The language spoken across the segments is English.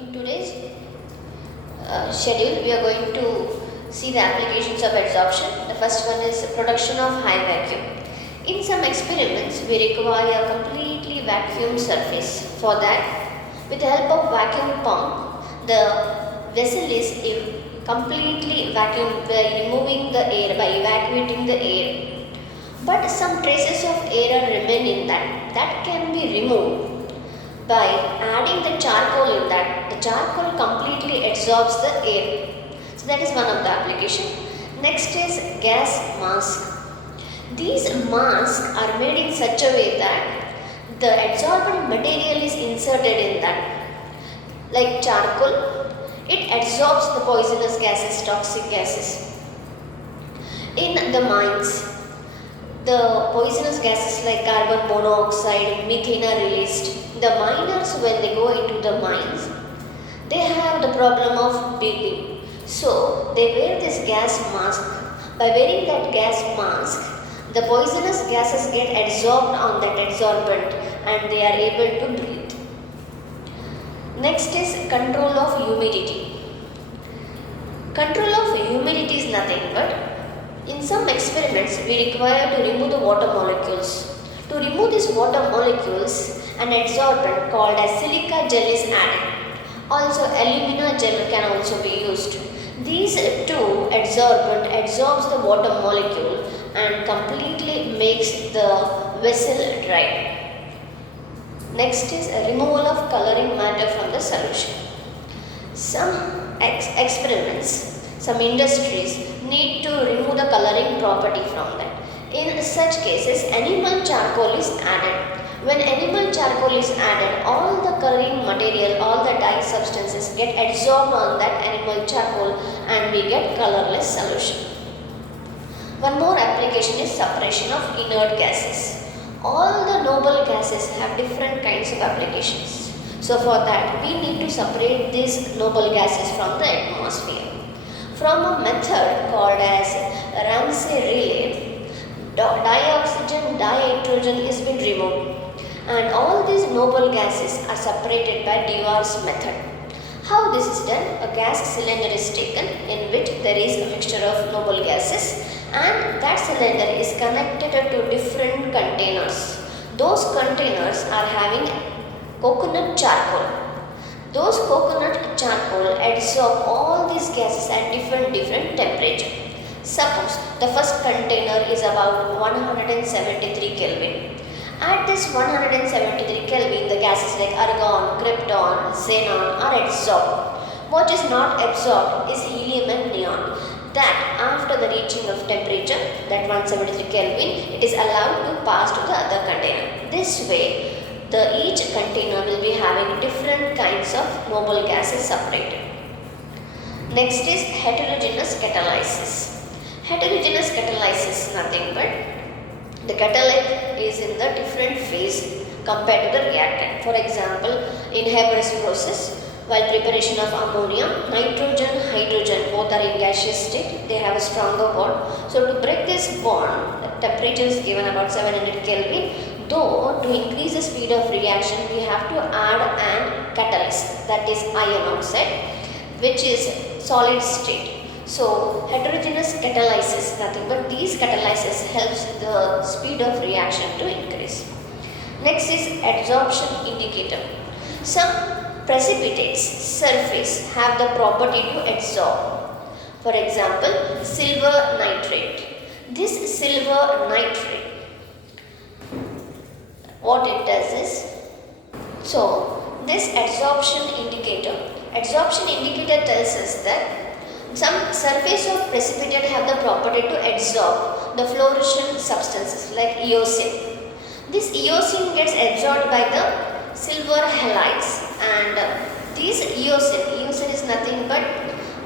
In today's schedule, we are going to see the applications of adsorption. The first one is production of high vacuum. In some experiments, we require a completely vacuum surface. For that, with the help of vacuum pump, the vessel is completely vacuumed by removing the air, by evacuating the air. But some traces of air are remaining that can be removed by adding the charcoal in that. The charcoal completely absorbs the air. So that is one of the application. Next is gas mask. These masks are made in such a way that the adsorbent material is inserted in that. Like charcoal, it absorbs the poisonous gases, toxic gases. In the mines, the poisonous gases like carbon monoxide, methane are released. The miners, when they go into the mines, they have the problem of breathing. So they wear this gas mask. By wearing that gas mask, the poisonous gases get absorbed on that adsorbent and they are able to breathe. Next is control of humidity. Control of humidity is nothing but in some experiments we require to remove the water molecules. To remove these water molecules, an adsorbent called as silica gel is added. Also alumina gel can also be used. These two adsorbent absorbs the water molecule and completely makes the vessel dry. Next is a removal of coloring matter from the solution. Some experiments, some industries need to remove the coloring property from that. In such cases, animal charcoal is added. When animal charcoal is added, all the coloring material, all the dye substances get absorbed on that animal charcoal and we get colorless solution. One more application is separation of inert gases. All the noble gases have different kinds of applications. So for that, we need to separate these noble gases from the atmosphere. From a method called as Ramsay relay, dioxygen dihydrogen is been removed and all these noble gases are separated by Dewar's method. How this is done? A gas cylinder is taken in which there is a mixture of noble gases and that cylinder is connected to different containers. Those containers are having coconut charcoal. Those coconut charcoal absorb all these gases at different temperature. Suppose the first container is about 173 Kelvin. At this 173 Kelvin, the gases like argon, krypton, xenon are absorbed. What is not absorbed is helium and neon. That after the reaching of temperature, that 173 Kelvin, it is allowed to pass to the other container. This way, each container will be having different kinds of noble gases separated. Next is heterogeneous catalysis. Heterogeneous catalysis is nothing but the catalyte is in the different phase compared to the reactant. For example, in Haber's process, while preparation of ammonia, nitrogen, hydrogen both are in gaseous state, they have a stronger bond. So to break this bond, the temperature is given about 700 Kelvin. Though to increase the speed of reaction, we have to add an catalyst, that is iron oxide, which is solid state. So heterogeneous catalysis, nothing but these catalysis helps the speed of reaction to increase. Next is adsorption indicator. Some precipitates surface have the property to adsorb. For example, silver nitrate. This silver nitrate, what it does is, so this adsorption indicator tells us that some surface of precipitate have the property to absorb the fluorescent substances like eosin. This eosin gets absorbed by the silver halides and this eosin is nothing but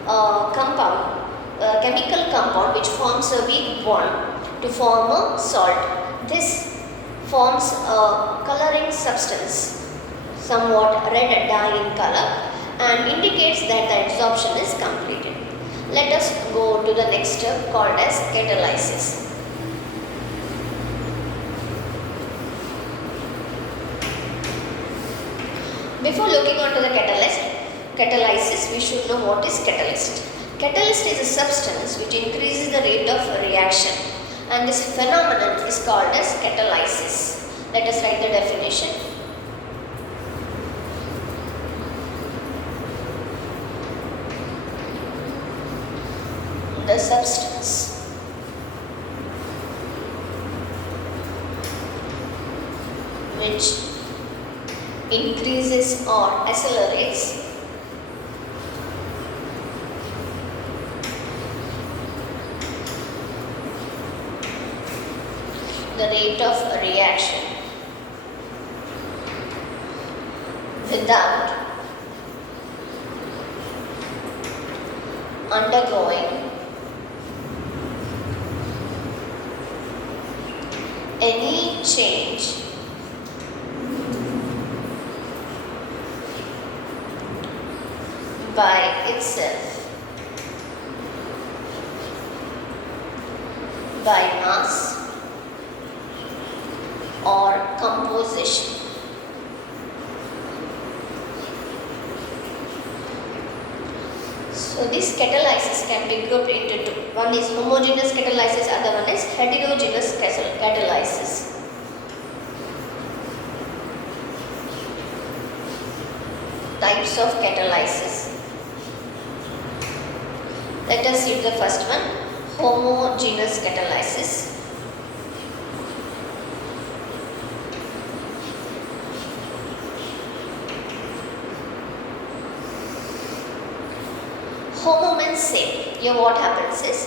a compound, a chemical compound which forms a weak bond to form a salt. This forms a coloring substance, somewhat red dye in color and indicates that the adsorption is completed. Let us go to the next step called as catalysis. Before looking onto the catalyst, catalysis, we should know what is catalyst. Catalyst is a substance which increases the rate of reaction, and this phenomenon is called as catalysis. Let us write the definition. The substance which increases or accelerates the rate of reaction without undergoing any change by itself, by mass or composition. So this catalysis can be grouped into two. One is homogeneous catalysis, other one is heterogeneous catalysis. Types of catalysis. Let us see the first one, homogeneous catalysis. Homo means same. Here what happens is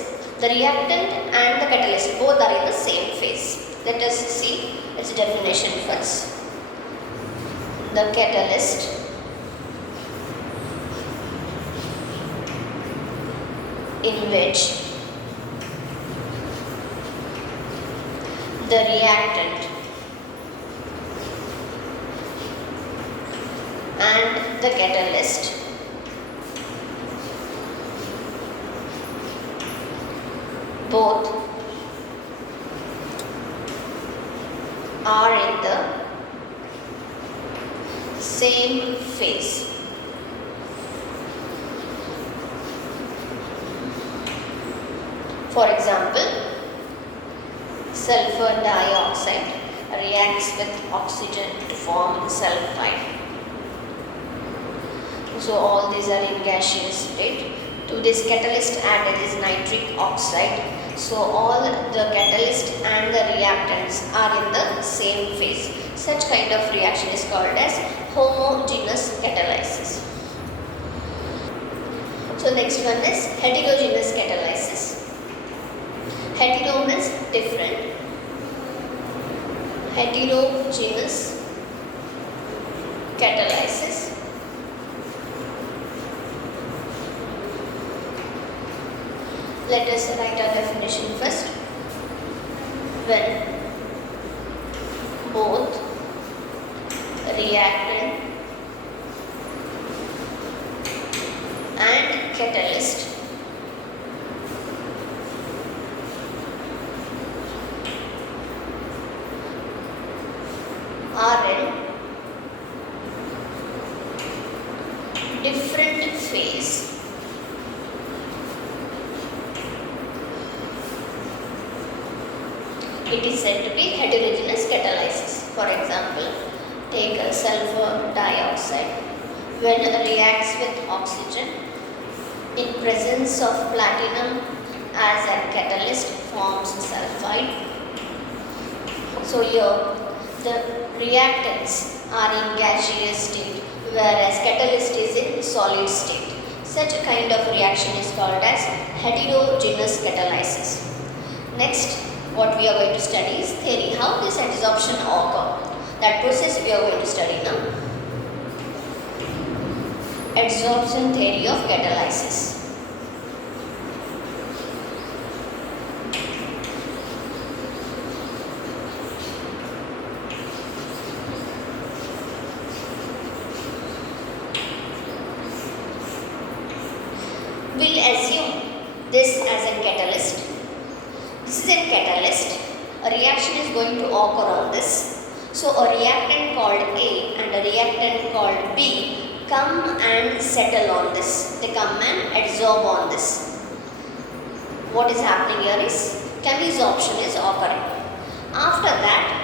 the reactant and the catalyst both are in the same phase. Let us see its definition first. The catalyst in which the reactant and the catalyst both are in the same phase. For example, sulfur dioxide reacts with oxygen to form sulfide. So all these are in gaseous state. To this catalyst added is nitric oxide. So all the catalyst and the reactants are in the same phase. Such kind of reaction is called as homogeneous catalysis. So next one is heterogeneous catalysis. Hetero means different. Heterogeneous catalysis let us write our definition first. When both reactant and catalyst are in different phase, it is said to be heterogeneous catalysis. For example, take a sulfur dioxide. When it reacts with oxygen in presence of platinum as a catalyst forms sulfide. So here the reactants are in gaseous state whereas catalyst is in solid state. Such a kind of reaction is called as heterogeneous catalysis. Next, what we are going to study is theory, how this adsorption occurs. That process we are going to study now. Adsorption theory of catalysis. We'll assume this as a catalyst. This is a catalyst. A reaction is going to occur on this. So a reactant called A and a reactant called B come and settle on this. They come and adsorb on this. What is happening here is chemisorption is occurring. After that,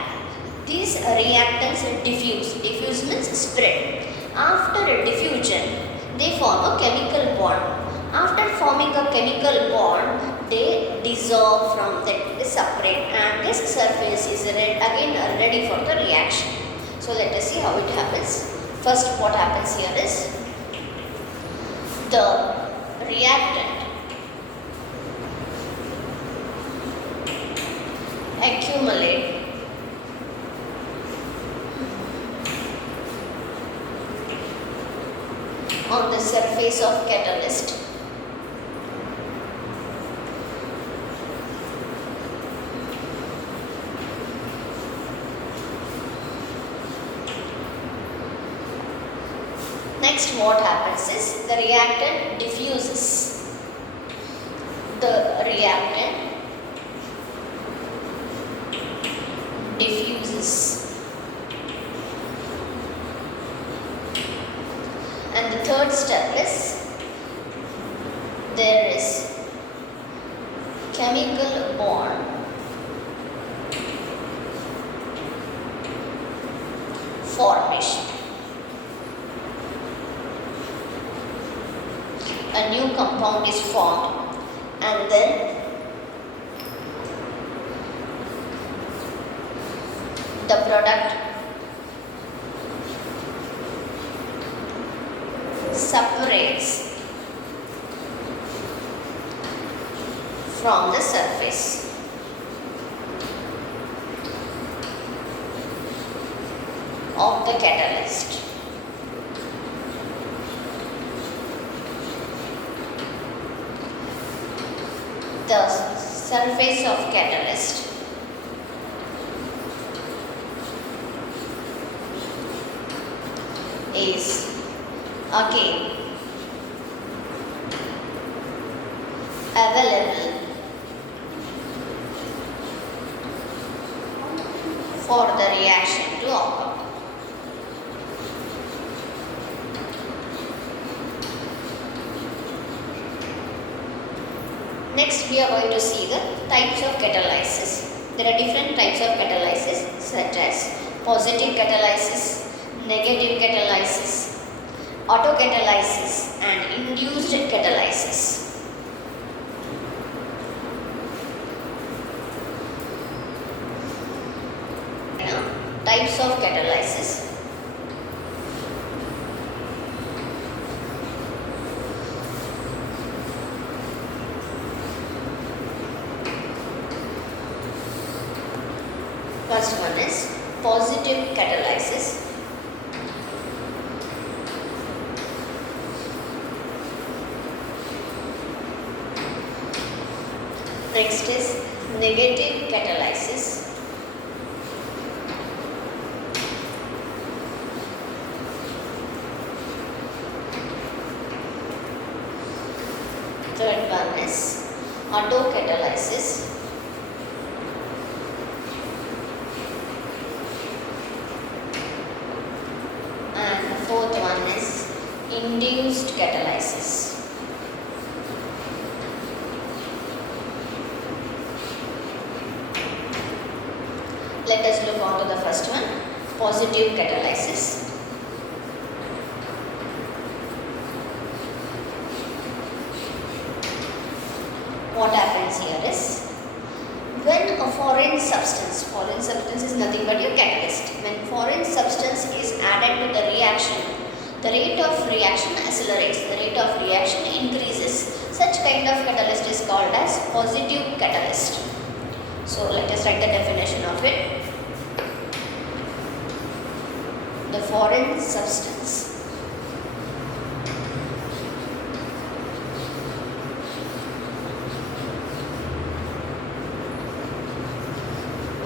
these reactants diffuse. Diffuse means spread. After diffusion, they form a chemical bond. After forming a chemical bond, they dissolve from that, they separate, and this surface is again ready for the reaction. So let us see how it happens. First, what happens here is the reactant accumulate on the surface of catalyst. Next, what happens is the reactant diffuses. The reactant diffuses. And the third step is there is chemical bond formation. A new compound is formed, and then the product separates from the surface. Of the catalyst. The surface of catalyst is again available for the reaction to occur. Next, we are going to see the types of catalysis. There are different types of catalysis such as positive catalysis, negative catalysis, autocatalysis, and induced catalysis. Now, types of catalysis. First one is positive catalysis. Next is negative catalysis. Third one is autocatalysis. And fourth one is induced catalysis. Let us look on to the first one, positive catalysis. What happens here is, when a foreign substance is nothing but your catalyst. When foreign substance is added to the reaction, the rate of reaction accelerates, the rate of reaction increases. Such kind of catalyst is called as positive catalyst. So let us write the definition of it. The foreign substance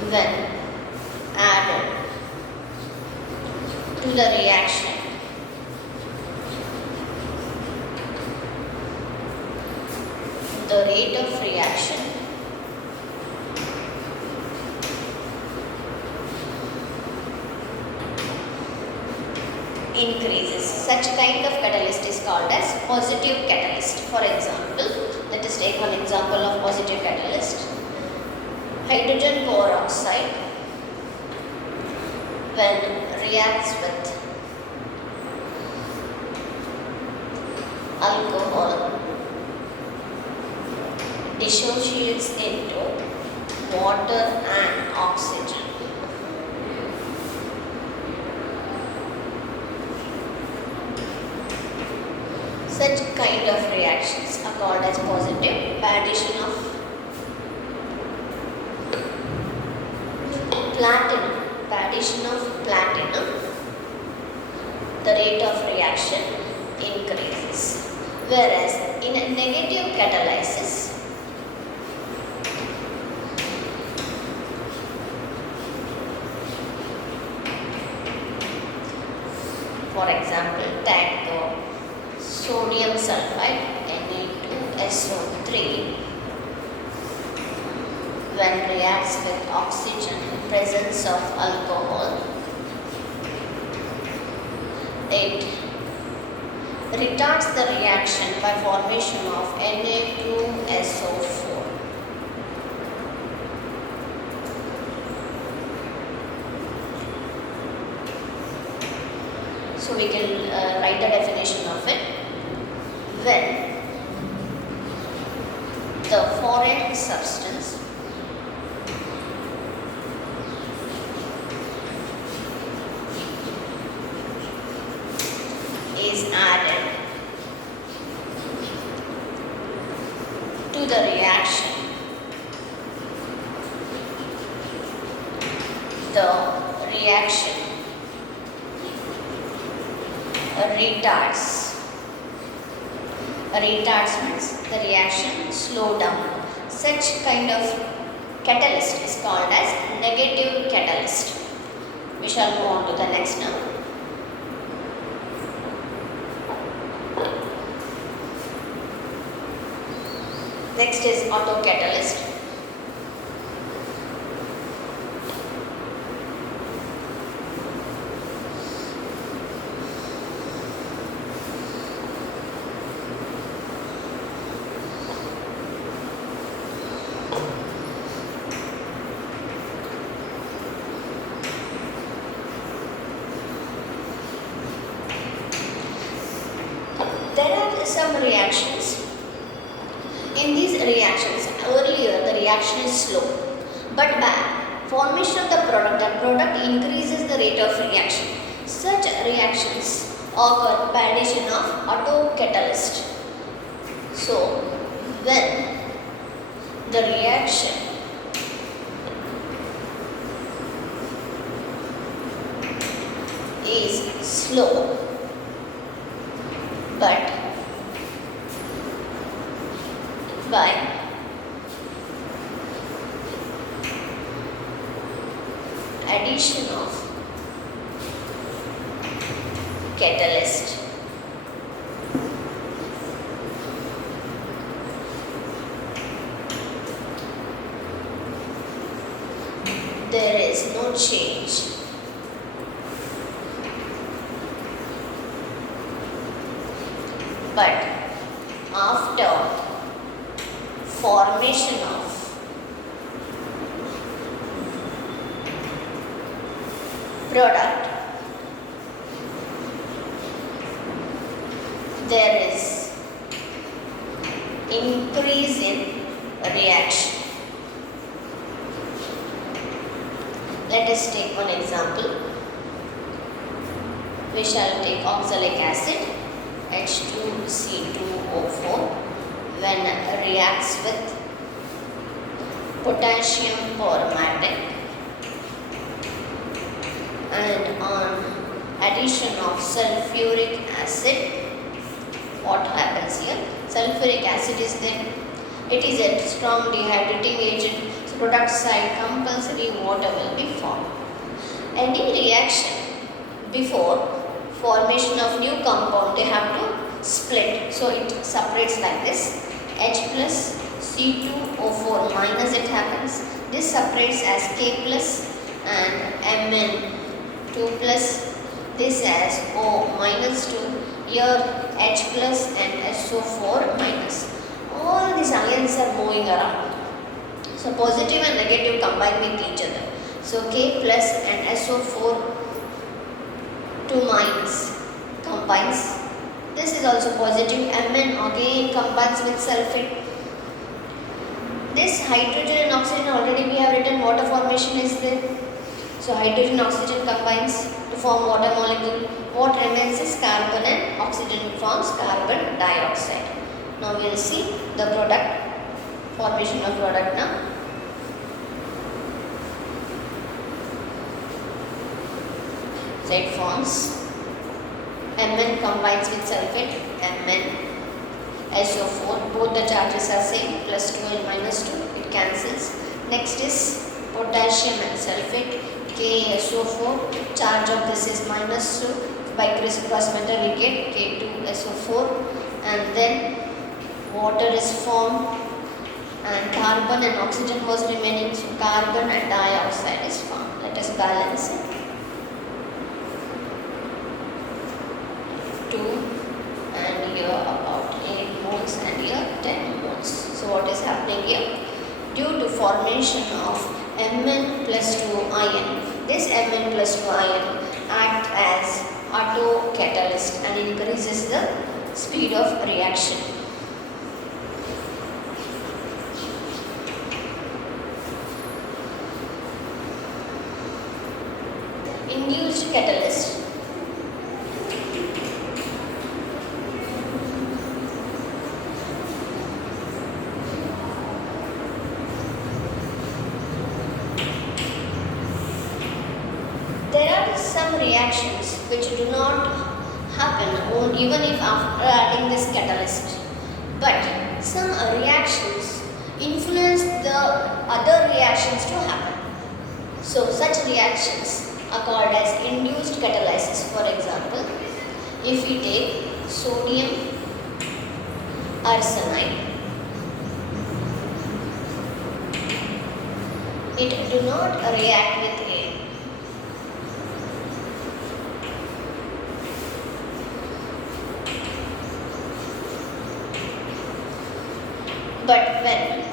when added to the reaction the rate of reaction increases. Such such kind of catalyst is called as positive catalyst. For example, let us take one example of positive catalyst. Hydrogen peroxide, when reacts with alcohol, dissociates into water and oxygen. Such kind of reactions are called as positive by addition of platinum. By addition of platinum, the rate of reaction increases. Whereas in a negative catalysis, for example, take sodium sulfide Na2SO3, when reacts with oxygen in presence of alcohol, it retards the reaction by formation of Na2SO4. So we can write the definition of it. When the foreign substance is added to the reaction, the reaction retards. Retards means the reaction slow down. Such kind of catalyst is called as negative catalyst. We shall move on to the next now. Next is autocatalyst. There are some reactions. In these reactions, earlier the reaction is slow, but by formation of the product increases the rate of reaction. Such reactions occur by addition of autocatalyst. So, when the reaction is slow, but by addition of catalyst, there is no change. But after formation of product, there is increase in reaction. Let us take one example. We shall take oxalic acid H2C2O4 when reacts with potassium permanganate, and on addition of sulfuric acid, what happens here? Sulfuric acid is there. It is a strong dehydrating agent, so product side compulsory water will be formed. Any reaction before formation of new compound, they have to split, so it separates like this. H plus C2O4 minus it happens. This separates as K plus and Mn2 plus, this as O minus 2 Here H plus and SO4 minus. All these ions are moving around. So positive and negative combine with each other. So K plus and SO4 2 minus combines. This is also positive. Mn again combines with sulfate. This hydrogen and oxygen already we have written water formation is there. So hydrogen and oxygen combines to form water molecule. What remains is carbon and oxygen forms carbon dioxide. Now we will see the product, formation of product now. So it forms Mn combines with sulfate, Mn SO4, both the charges are same, plus 2 and minus 2, it cancels. Next is potassium and sulfate, KSO4, charge of this is minus 2, by crisscross method we get K2SO4, and then water is formed and carbon and oxygen was remaining, so carbon and dioxide is formed. Let us balance it. 2 and here about 8 moles and here 10 moles. So what is happening here? Due to formation of Mn plus 2 ion, this Mn plus 2 ion acts as autocatalyst and increases the speed of reaction. Induced catalyst. There are some reactions which do not happen even if after adding this catalyst, but some reactions influence the other reactions to happen. So such reactions are called as induced catalysis. For example, if we take sodium arsenide, it do not react with air. But when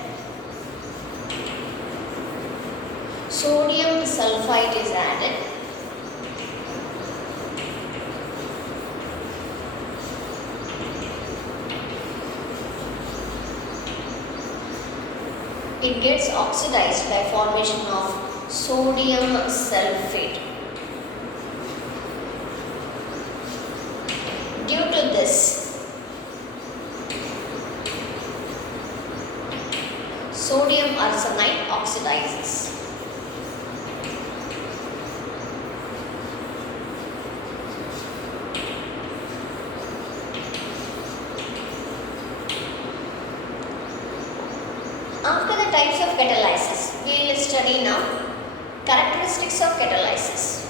sodium sulfite is added, it gets oxidized by formation of sodium sulfate. Due to this, sodium arsenide oxidizes. After the types of catalysis, we will study now characteristics of catalysis.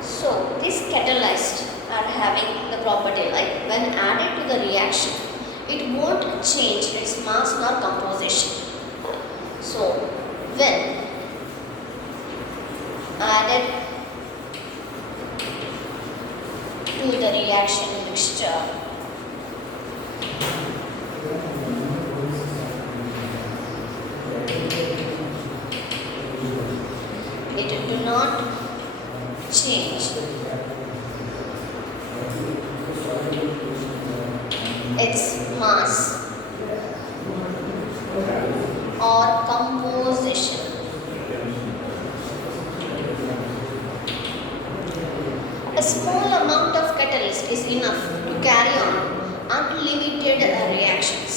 So these catalysts are having the property like when added to the reaction, it won't change its mass nor composition. So when added to the reaction mixture, it do not change its mass or composition. A small amount of catalyst is enough to carry on unlimited reactions.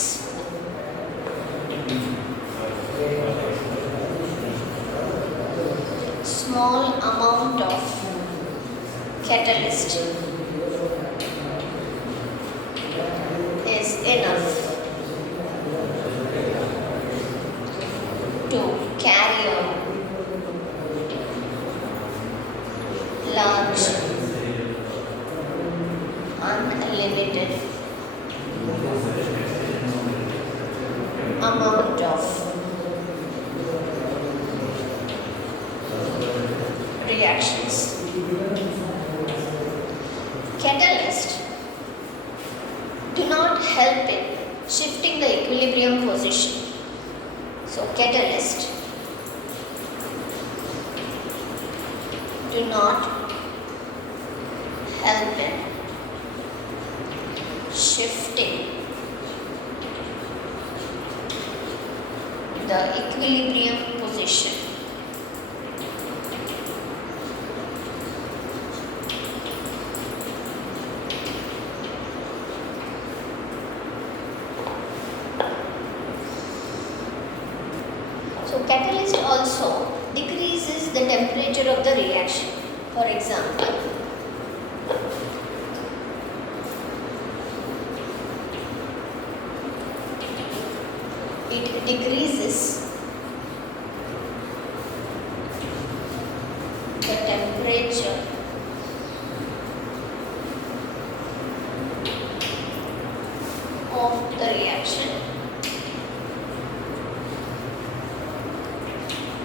Small amount of catalyst is enough to carry on large unlimited amount of reactions. Catalysts do not help in shifting the equilibrium position. So catalysts do not help in shifting the equilibrium position. So catalyst also decreases the temperature of the reaction. For example, it decreases the temperature of the reaction.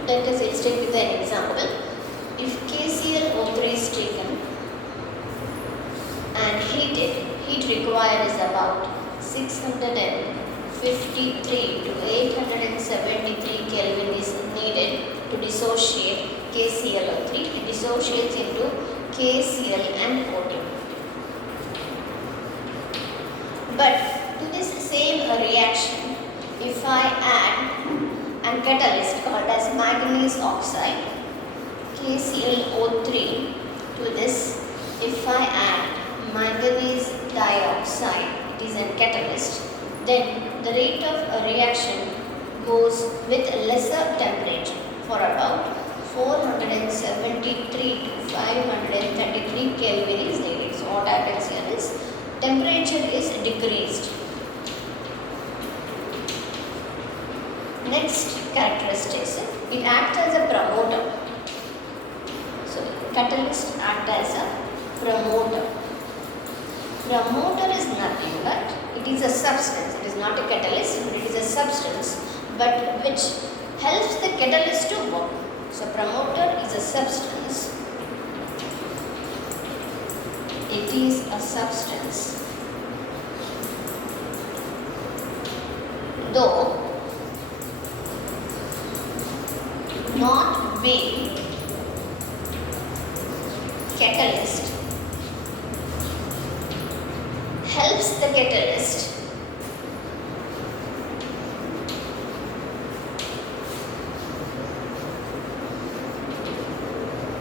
Let us illustrate with an example. If KClO3 is taken and heated, heat required is about 653 to 873 Kelvin is needed to dissociate KClO3. It dissociates into KCl and O2. But to this same reaction, if I add a catalyst called as manganese oxide, KClO3, to this, if I add manganese dioxide, it is a catalyst, then the rate of a reaction goes with lesser temperature for about 473 to 533 Kelvin is needed. So what happens here is temperature is decreased. Next characteristics, it acts as a promoter. So catalyst act as a promoter. Promoter is nothing but it is a substance. It is not a catalyst, but it is a substance, but which helps the catalyst to work. So promoter is a substance. It is a substance, though not being catalyst, helps the catalyst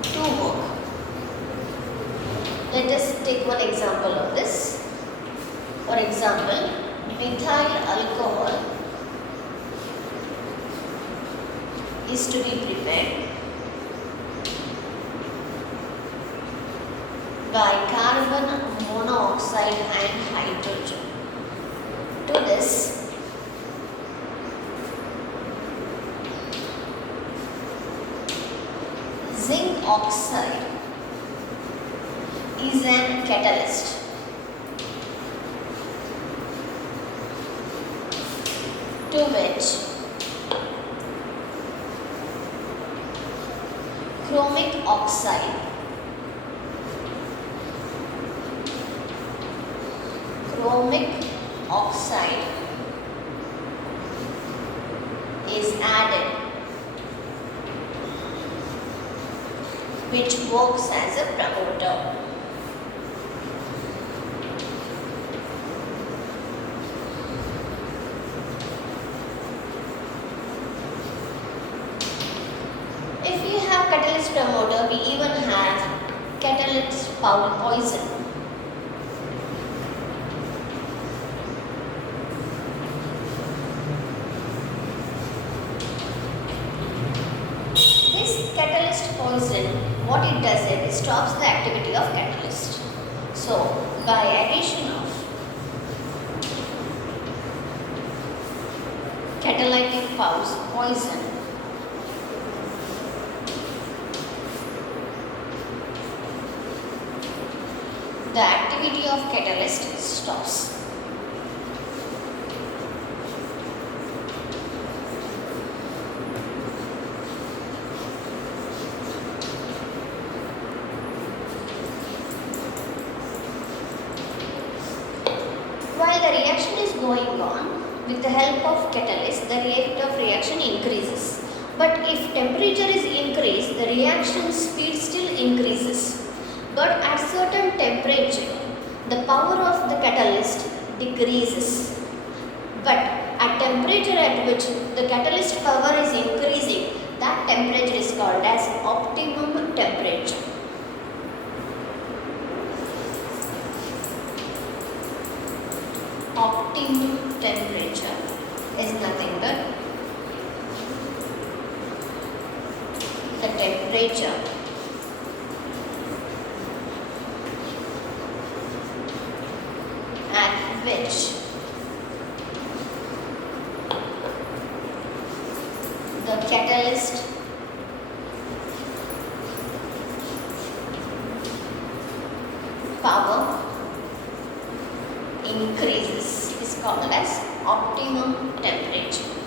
to work. Let us take one example of this. For example, methyl alcohol is to be prepared by carbon monoxide and hydrogen. To this, zinc oxide is an catalyst. To which chromic oxide is added, which works as a promoter. If we have catalyst promoter, we even have catalyst poison. This catalyst poison, what it does is it stops the activity of catalyst. So by addition of catalytic poison, the activity of catalyst stops. While the reaction is going on, with the help of catalyst, the rate of reaction increases. But if temperature is increased, the reaction speed still increases. But at certain temperature, the power of the catalyst decreases. But at temperature at which the catalyst power is increasing, that temperature is called as optimum temperature. Optimum temperature is nothing but the temperature at which the catalyst power increases is called as optimum temperature.